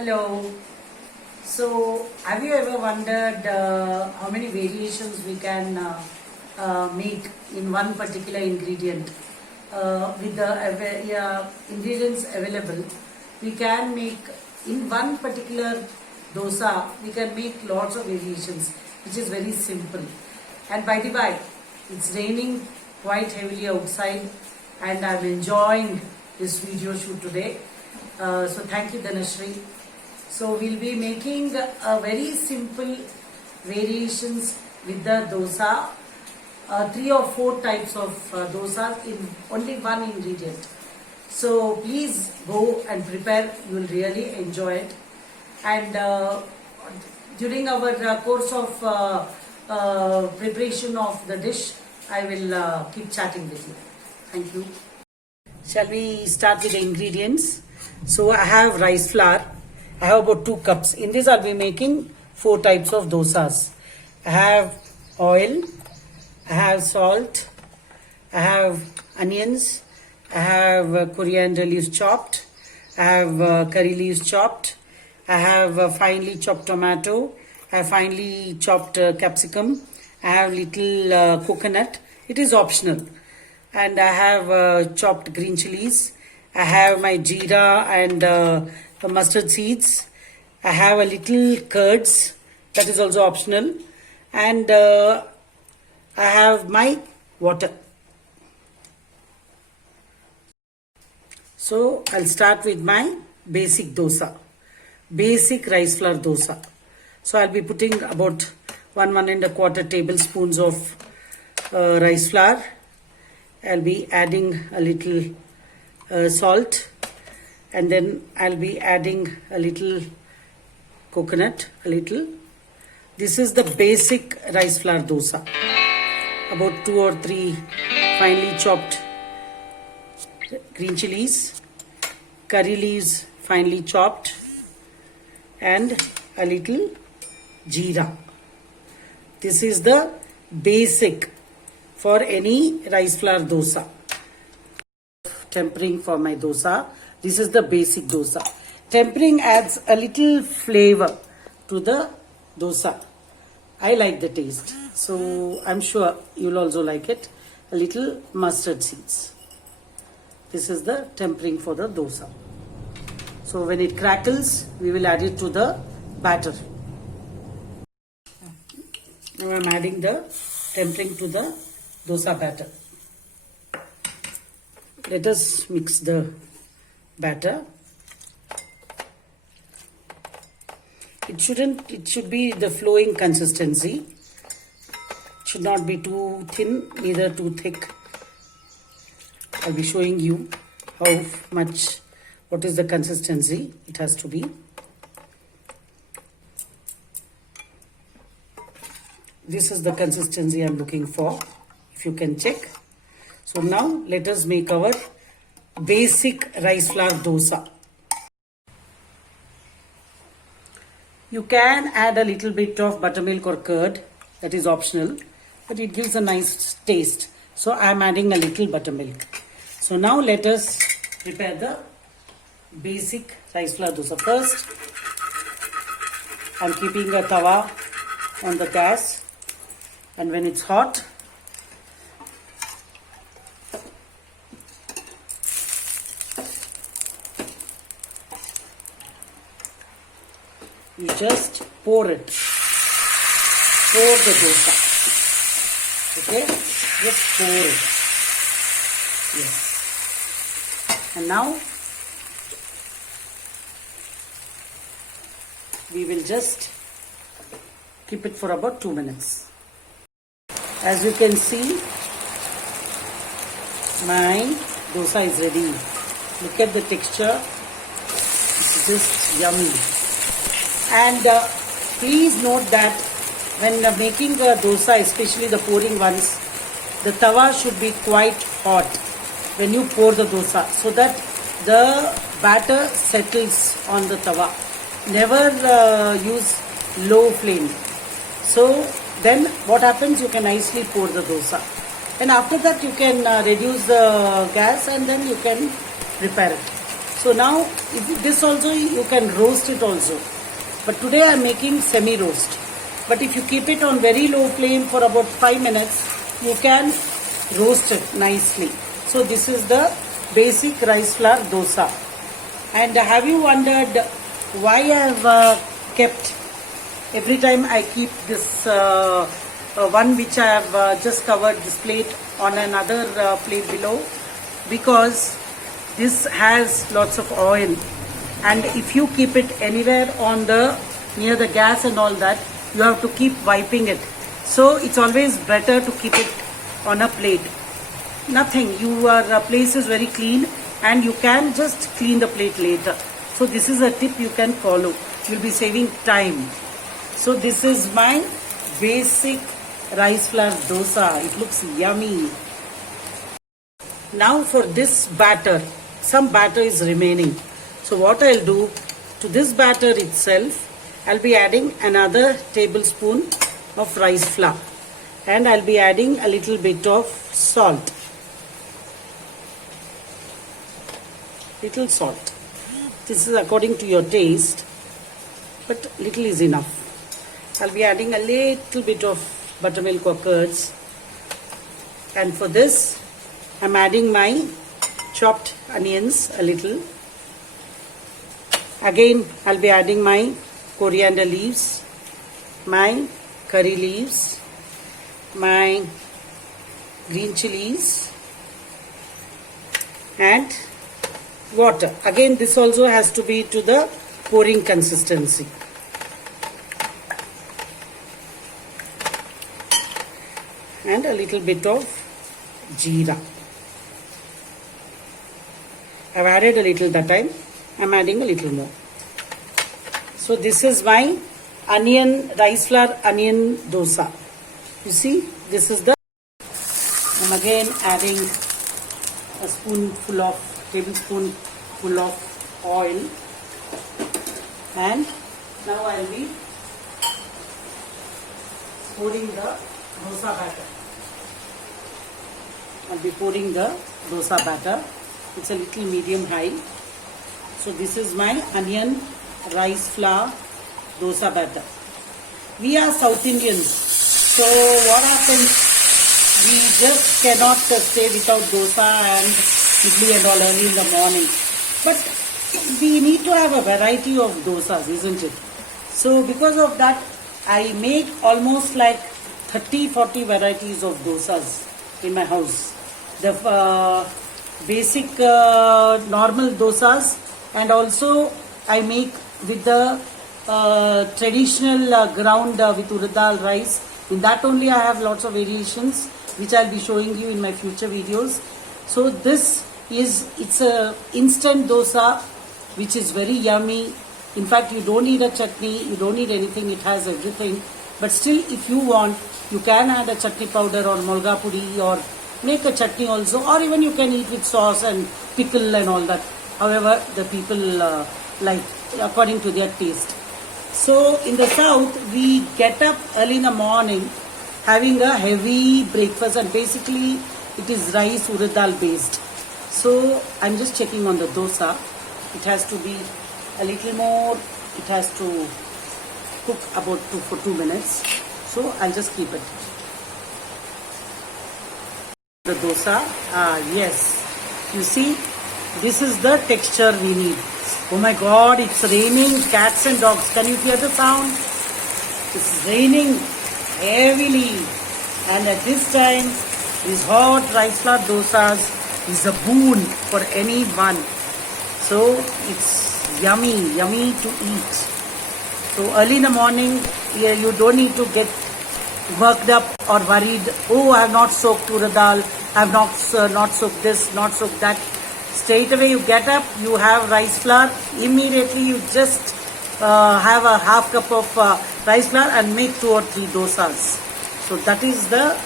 Hello. So, have you ever wondered how many variations we can make in one particular ingredient? With the ingredients available, we can make in one particular dosa, we can make lots of variations, which is very simple. And by the by, it's raining quite heavily outside, and I'm enjoying this video shoot today. So thank you, Dhanashree. So we'll be making a very simple variations with the dosa, 3 or 4 types of dosas in only one ingredient. So please go and prepare, you will really enjoy it. And during our course of preparation of the dish, I will keep chatting with you. Thank you. Shall we start with the ingredients? So I have rice flour. I have about 2 cups. In this I'll be making 4 types of dosas. I have oil, I have salt, I have onions, I have coriander leaves chopped, I have curry leaves chopped, I have finely chopped tomato, I have finely chopped capsicum, I have little coconut. It is optional. And I have chopped green chilies. I have my jeera and mustard seeds. I have a little curds, that is also optional. And I have my water. So I'll start with my basic dosa, basic rice flour dosa. So I'll be putting about 1 1/4 tablespoons of rice flour. I'll be adding a little salt, and then I'll be adding a little coconut, a little. This is the basic rice flour dosa. About 2 or 3 finely chopped green chilies, curry leaves finely chopped, and a little jeera. This is the basic for any rice flour dosa. Tempering for my dosa. This is the basic dosa. Tempering adds a little flavor to the dosa. I like the taste. So I'm sure you'll also like it. A little mustard seeds. This is the tempering for the dosa. So when it crackles, we will add it to the batter. Now I'm adding the tempering to the dosa batter. Let us mix the batter. It should be the flowing consistency. It should not be too thin, neither too thick. I'll be showing you what is the consistency it has to be. This is the consistency I'm looking for, if you can check. So now let us make our basic rice flour dosa. You can add a little bit of buttermilk or curd, that is optional, but it gives a nice taste. So I am adding a little buttermilk. So now let us prepare the basic rice flour dosa. First, I am keeping a tawa on the gas, and when it's hot, you just pour it. Pour the dosa. Okay? Just pour it. Yes. And now we will just keep it for about 2 minutes. As you can see, my dosa is ready. Look at the texture. It's just yummy. And please note that when making a dosa, especially the pouring ones, the tawa should be quite hot when you pour the dosa, so that the batter settles on the tawa. Never use low flame. So then what happens, you can nicely pour the dosa. And after that you can reduce the gas, and then you can prepare it. So now this also you can roast it also. But today I am making semi-roast. But if you keep it on very low flame for about 5 minutes, you can roast it nicely. So this is the basic rice flour dosa. And have you wondered why I have kept, every time I keep this one which I have just covered this plate on another plate below? Because this has lots of oil, and if you keep it anywhere on the near the gas and all that, you have to keep wiping it. So it's always better to keep it on a plate. Nothing, your place is very clean and you can just clean the plate later. So this is a tip you can follow. You'll be saving time. So this is my basic rice flour dosa. It looks yummy. Now for this batter, some batter is remaining. So what I'll do, to this batter itself, I'll be adding another tablespoon of rice flour. And I'll be adding a little bit of salt. Little salt. This is according to your taste, but little is enough. I'll be adding a little bit of buttermilk or curds. And for this, I'm adding my chopped onions a little. Again, I'll be adding my coriander leaves, my curry leaves, my green chilies, and water. Again, this also has to be to the pouring consistency. And a little bit of jeera. I've added a little that time. I'm adding a little more. So this is my onion, rice flour onion dosa. You see, this is the, I'm again adding a tablespoon full of oil. And now I'll be pouring the dosa batter. I'll be pouring the dosa batter. It's a little medium high. So this is my onion rice flour dosa batter. We are South Indians, so what happens, we just cannot stay without dosa and idli and all early in the morning. But we need to have a variety of dosas, isn't it? So because of that, I make almost like 30-40 varieties of dosas in my house. The basic normal dosas, and also I make with the traditional ground with urad dal rice. In that only I have lots of variations which I'll be showing you in my future videos. So this is, it's a instant dosa which is very yummy. In fact, you don't need a chutney, you don't need anything, it has everything. But still, if you want, you can add a chutney powder or mulga pudi, or make a chutney also, or even you can eat with sauce and pickle and all that. However, the people like, according to their taste. So in the south, we get up early in the morning having a heavy breakfast, and basically it is rice urad dal based. So I'm just checking on the dosa. It has to be a little more, it has to cook about for 2 minutes. So I'll just keep it. The dosa, yes, you see, this is the texture we need. Oh my God, it's raining cats and dogs. Can you hear the sound? It's raining heavily, and at this time, these hot rice flour dosas is a boon for anyone. So it's yummy, yummy to eat. So early in the morning, you don't need to get worked up or worried. Oh, I have not soaked urad dal. I have not soaked this, not soaked that. Straight away you get up, you have rice flour. Immediately you just have a half cup of rice flour and make 2 or 3 dosas. So that is the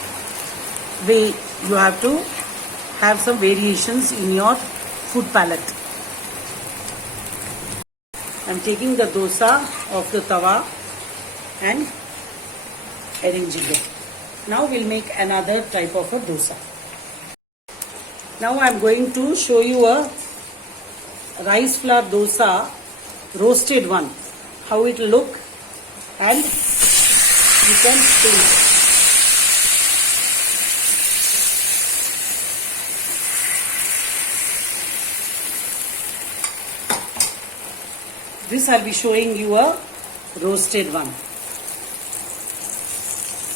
way you have to have some variations in your food palette. I'm taking the dosa off the tawa and arranging it. Now we'll make another type of a dosa. Now I'm going to show you a rice flour dosa, roasted one. How it will look, and you can taste. This I'll be showing you a roasted one.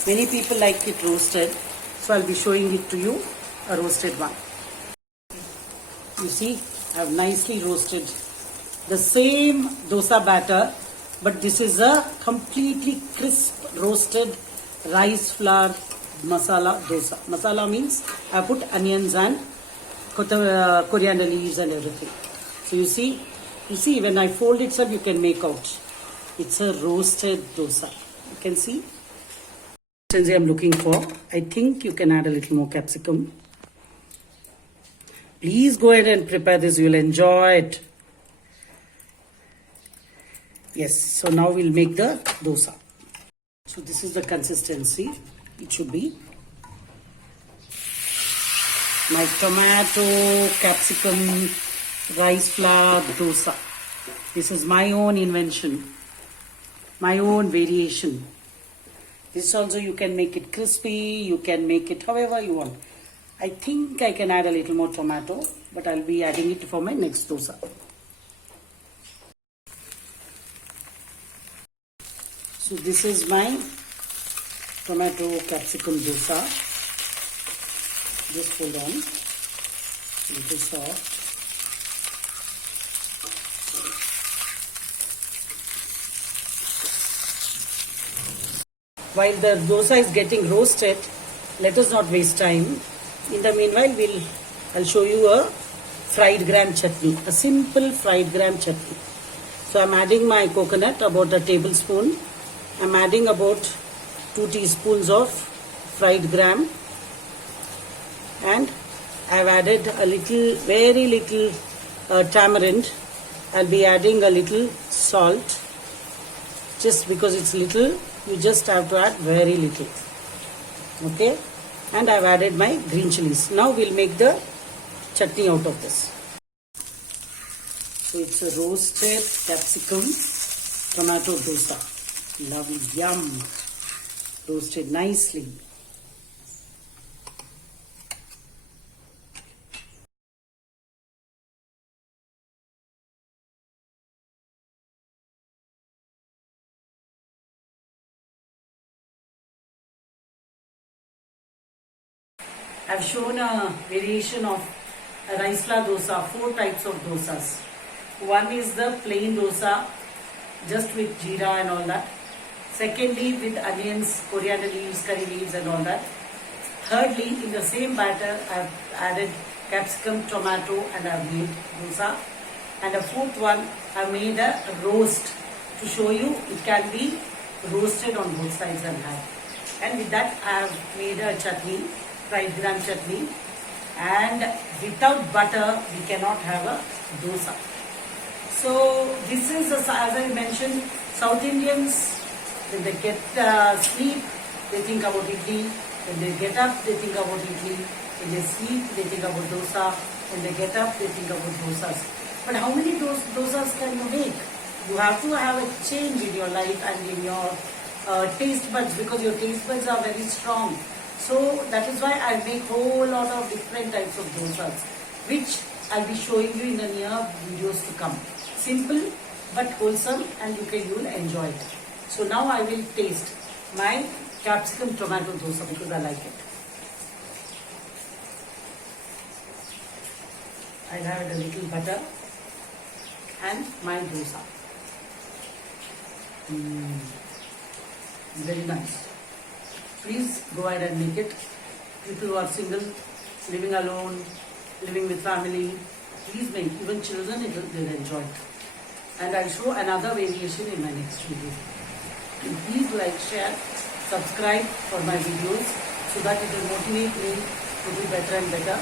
Many people like it roasted, so I'll be showing it to you, a roasted one. You see, I've nicely roasted the same dosa batter, but this is a completely crisp roasted rice flour masala dosa. Masala means I put onions and coriander leaves and everything. So you see when I fold it, sir, you can make out. It's a roasted dosa. You can see. Consistency I'm looking for. I think you can add a little more capsicum. Please go ahead and prepare this. You'll enjoy it. Yes. So now we'll make the dosa. So this is the consistency. It should be. My tomato, capsicum, rice flour dosa. This is my own invention. My own variation. This also you can make it crispy, you can make it however you want. I think I can add a little more tomato, but I'll be adding it for my next dosa. So this is my tomato capsicum dosa. Just hold on. Little soft. While the dosa is getting roasted, let us not waste time. In the meanwhile, I'll show you a fried gram chutney, a simple fried gram chutney. So I'm adding my coconut, about a tablespoon. I'm adding about 2 teaspoons of fried gram, and I've added a little, very little tamarind. I'll be adding a little salt, just because it's little. You just have to add very little. Okay, and I've added my green chilies. Now we'll make the chutney out of this. So it's a roasted capsicum tomato dosa. Lovely, yum. Roasted nicely. I've shown a variation of a rice flour dosa, 4 types of dosas. One is the plain dosa, just with jeera and all that. Secondly, with onions, coriander leaves, curry leaves and all that. Thirdly, in the same batter, I've added capsicum, tomato and I've made dosa. And the fourth one, I made a roast to show you it can be roasted on both sides and had. And with that, I have made a chutney, fried gram chutney, and without butter we cannot have a dosa. So this is, as I mentioned, South Indians, when they get sleep, they think about idli. When they get up, they think about idli. When they sleep, they think about dosa. When they get up, they think about dosas. But how many dosas can you make? You have to have a change in your life and in your taste buds, because your taste buds are very strong. So that is why I make whole lot of different types of dosas, which I'll be showing you in the near videos to come. Simple but wholesome, and you will enjoy it. So now I will taste my capsicum tomato dosa because I like it. I'll have a little butter and my dosa. Very nice. Please go ahead and make it. People who are single, living alone, living with family, please make. Even children, they'll enjoy it. And I'll show another variation in my next video. And please like, share, subscribe for my videos so that it will motivate me to do better and better.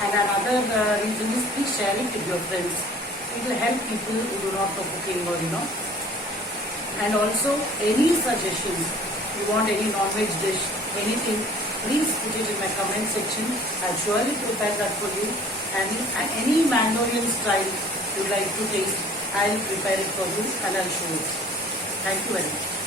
And another reason is, please share it with your friends. It will help people who do not know cooking or And also, any suggestions, you want any non-veg dish, anything, please put it in my comment section. I'll surely prepare that for you. And any Mandorian style you like to taste, I'll prepare it for you and I'll show it. Thank you very much.